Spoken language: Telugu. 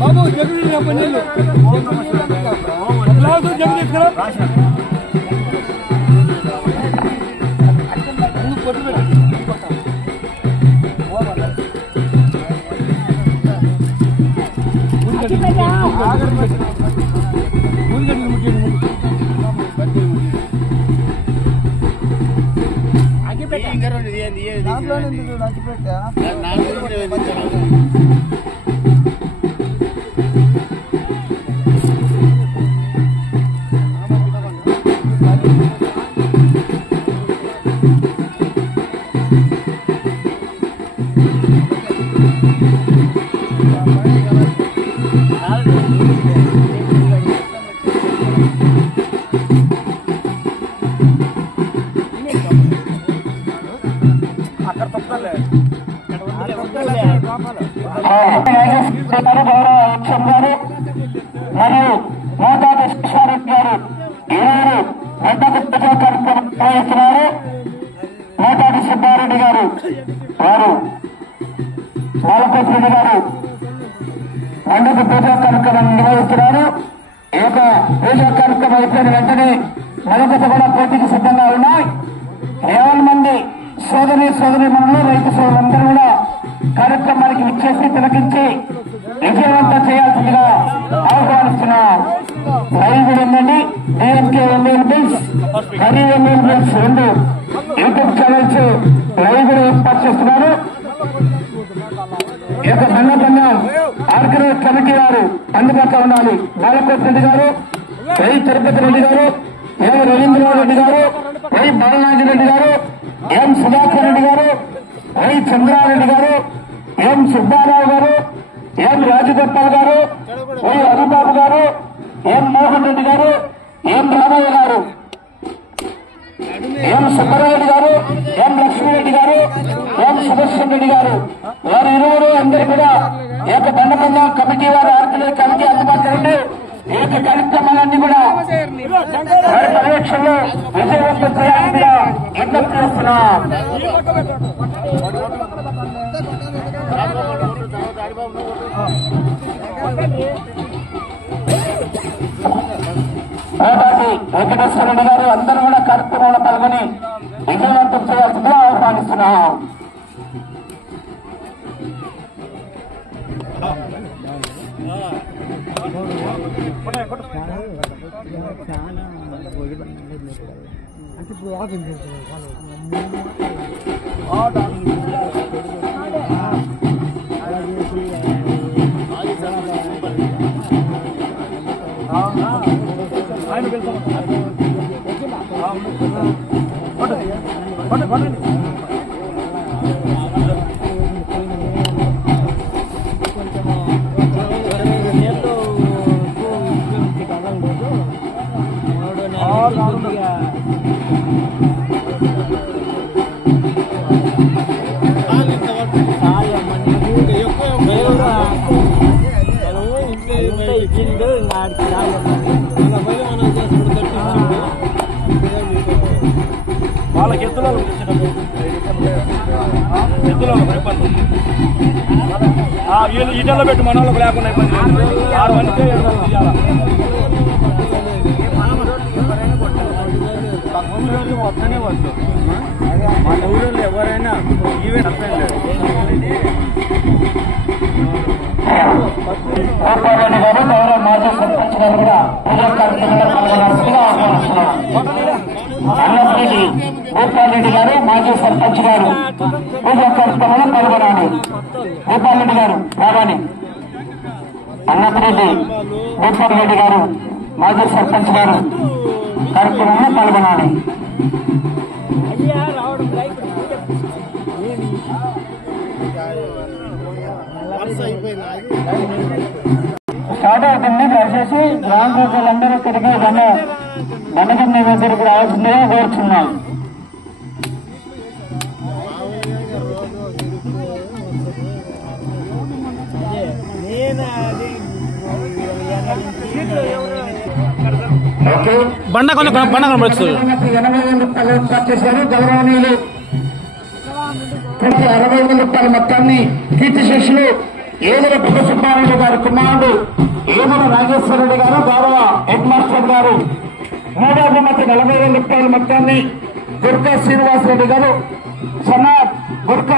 బాబు జగన్ మరియు మోతాదు శిక్షారెడ్డి గారు ఈరోజు పెద్ద కార్యక్రమం నిర్వహిస్తున్నారు. మోతాదు సుబ్బారెడ్డి గారు వారు బాలకోటి గారు పండుగ పూజా కార్యక్రమం నిర్వహిస్తున్నారు. ఈ యొక్క పూజా కార్యక్రమం అయిపోయిన వెంటనే మరొకటి కూడా పోటీకి సిద్ధంగా ఉన్నాయి. 50 మంది సోదరీమణులు రైతు సోదరులందరూ కూడా కార్యక్రమానికి విచ్చేసి తిలకించి విజయవంతం చేయాల్సిందిగా ఆహ్వానిస్తున్నాం. లైవ్ ఉందండి. డిఎంకే బిల్స్ మరియు బిల్స్ 2 యూట్యూబ్ ఛానల్స్ లైవ్ ఏర్పాటు చేస్తున్నారు. ఈ యొక్క సంఘటన ఆర్గనైజ్ కమిటీ వారు అందుబాటులో ఉండాలి. బాలకోటి రెడ్డి గారు, వై తిరుపతి రెడ్డి గారు, ఎం రవీంద్రరావు రెడ్డి గారు, వై బాలనాగిరెడ్డి గారు, ఎం సుధాకర్ రెడ్డి గారు, వై చంద్రారెడ్డి గారు, ఎం సుబ్బారావు గారు, ఎం రాజగోపాల్ గారు, వై హరిబాబు గారు, ఎం మోహన్ రెడ్డి గారు, ఎం రామయ్య గారు, ఎం సుబ్బారెడ్డి గారు, ఎం లక్ష్మీరెడ్డి గారు, ఎం సుదర్శన్ రెడ్డి గారు, వారు ఇరువురు అందరూ కూడా ఈ యొక్క దండపంద కమిటీ వారు ఆర్గనైజ్ కమిటీ అందుబాటులో ఉండి ఈ యొక్క కార్యక్రమాలన్నీ కూడా వారి పర్యవేక్షణలో విజయవంతం చేయాల్సిందిగా విజ్ఞప్తి చేస్తున్నాం. కోటాటి వెంకటేశ్వర రెడ్డి గారు అందరూ కూడా కార్యక్రమంలో పాల్గొని విజయవంతం చేయాల్సిందిగా ఆహ్వానిస్తున్నాం. అంటే ఇప్పుడు వాకింగ్ వాళ్ళకి ఎత్తులో ఈటల్లో పెట్టి మన వాళ్ళకి లేకుండా ఇబ్బంది 6 మందికే 7 మంది తీయాలి. వద్దనే వద్దు మన ఊళ్ళో ఎవరైనా ఇవే తప్పలేదు. మాజీ సర్పంచ్ గారు కూడా పూజా కార్యక్రమంలో పాల్గొనాల్సిందిగా ఆహ్వానిస్తున్నారు. అన్నపరెడ్డి గోపాలరెడ్డి గారు మాజీ సర్పంచ్ గారు పూజా కార్యక్రమంలో పాల్గొనాలి. గోపాలరెడ్డి గారు రావాలి. అన్నపరెడ్డి గోపాలరెడ్డి గారు మాజీ సర్పంచ్ గారు కార్యక్రమంలో పాల్గొనాలి. స్టార్ట్ అవుతుంది. దయచేసి గ్రామ ప్రజలందరూ తిరిగి దండకం దగ్గరికి రావాల్సిందిగా కోరుతున్నాం. బండ కనబడుతుంది. 80,000 రూపాయలు ఏర్పాటు చేశారు. గౌరవనీయులు 60,000 రూపాయల మొత్తాన్ని కీర్తిశేషులు ఏదుల పెద్ద సుబ్బారెడ్డి గారు కుమారుడు ఏదుల నాగేశ్వర రెడ్డి గారు గౌరవ హెడ్ మాస్టర్ గారు మూడో బహుమతి 40,000 రూపాయల మొత్తాన్ని గుర్కా శ్రీనివాసరెడ్డి గారు సన్నా గుర్కా